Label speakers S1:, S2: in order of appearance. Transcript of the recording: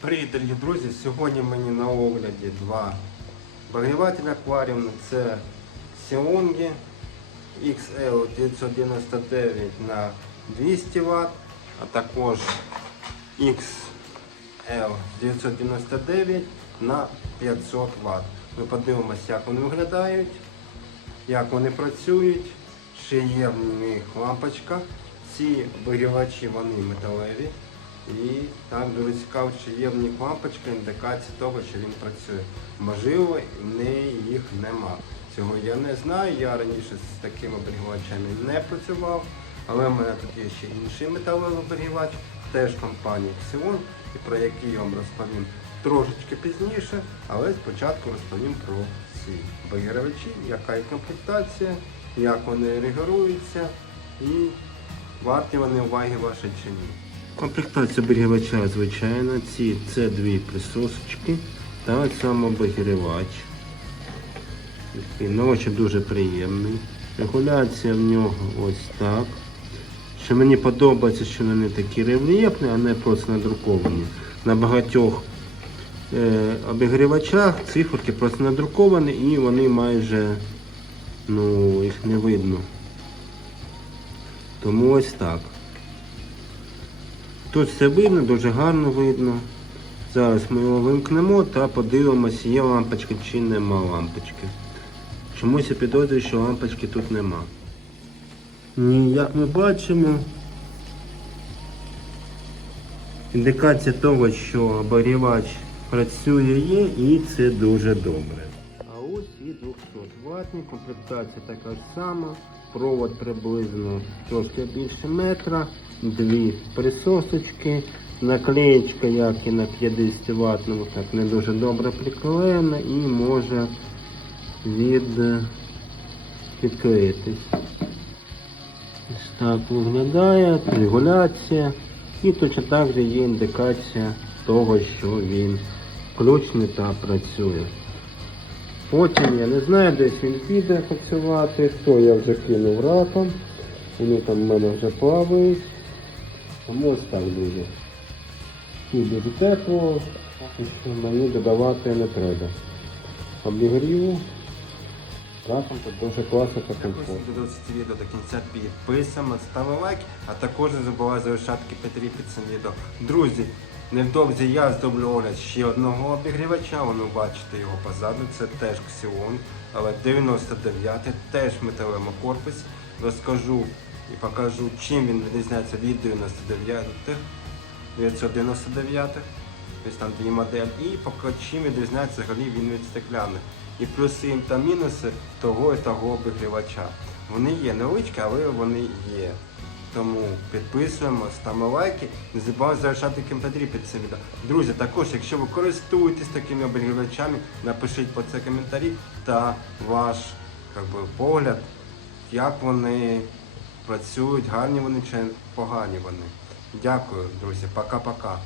S1: Привіт, дорогі друзі! Сьогодні мені на огляді два обігрівателя акваріумні. Це Xiaomi XL 999 на 200 Вт, а також XL 999 на 500 Вт. Ми подивимося, як вони виглядають, як вони працюють. Ще є в них лампочка. Ці обігрівачі вони металеві. І так дуже чи є в них лампочка, індикація того, що він працює. Можливо, в неї їх нема. Цього я не знаю. Я раніше з такими оберігувачами не працював, але в мене тут є ще інший металевий оберігувач, теж компанії Xeon, і про який я вам розповім трошечки пізніше, але спочатку розповім про ці обігрівачі, яка їх комплектація, як вони регулюються і варті вони уваги вашої чи ні. Комплектація обігрівача звичайна. Ці це дві присосочки та сам обігрівач. На очі дуже приємний. Регуляція в нього ось так. Що мені подобається, що вони такі рельєфні, а не просто надруковані. На багатьох е, обігрівачах циферки просто надруковані і вони майже ну, їх не видно. Тому ось так. Тут все видно, дуже гарно видно. Зараз ми його вимкнемо та подивимося, є лампочка чи нема лампочки. Чомусь я підозрюю, що лампочки тут нема. І як ми бачимо, індикація того, що обігрівач працює є і це дуже добре. А ось і 200 ватні, комплектація така ж сама, провод приблизно трошки більше метра, дві присосочки, наклеєчка, як і на 50 ватному, так не дуже добре приклеєна і може від відкритись. Ось так виглядає, регуляція. І точно так же є індикація того, що він включений та працює. Потім я не знаю, десь він піде працювати, то я вже кинув раком. Вони там в мене вже плавають. Тому ось так дуже. І дуже тепло, мені додавати не треба. Обігріву. Раком тут дуже класно та комфортно. Додивитися це відео до кінця підписуємо, ставимо лайк, а також не забувай залишати коментарі під цим відео. Друзі, невдовзі я зроблю огляд ще одного обігрівача, воно бачите його позаду, це теж Xeon, але 99 теж корпусі. Розкажу і покажу, чим він відрізняється від 99 999 тобто там дві моделі, і поки чим відрізняється взагалі він від стекляних. І плюси та мінуси того і того обігрівача. Вони є невеличкі, але вони є. Тому підписуємо, ставимо лайки, не забувайте залишати коментарі під цим відео. Друзі, також, якщо ви користуєтесь такими обігрівачами, напишіть по це коментарі та ваш как би, погляд, як вони працюють, гарні вони чи погані вони. Дякую, друзі, пока-пока.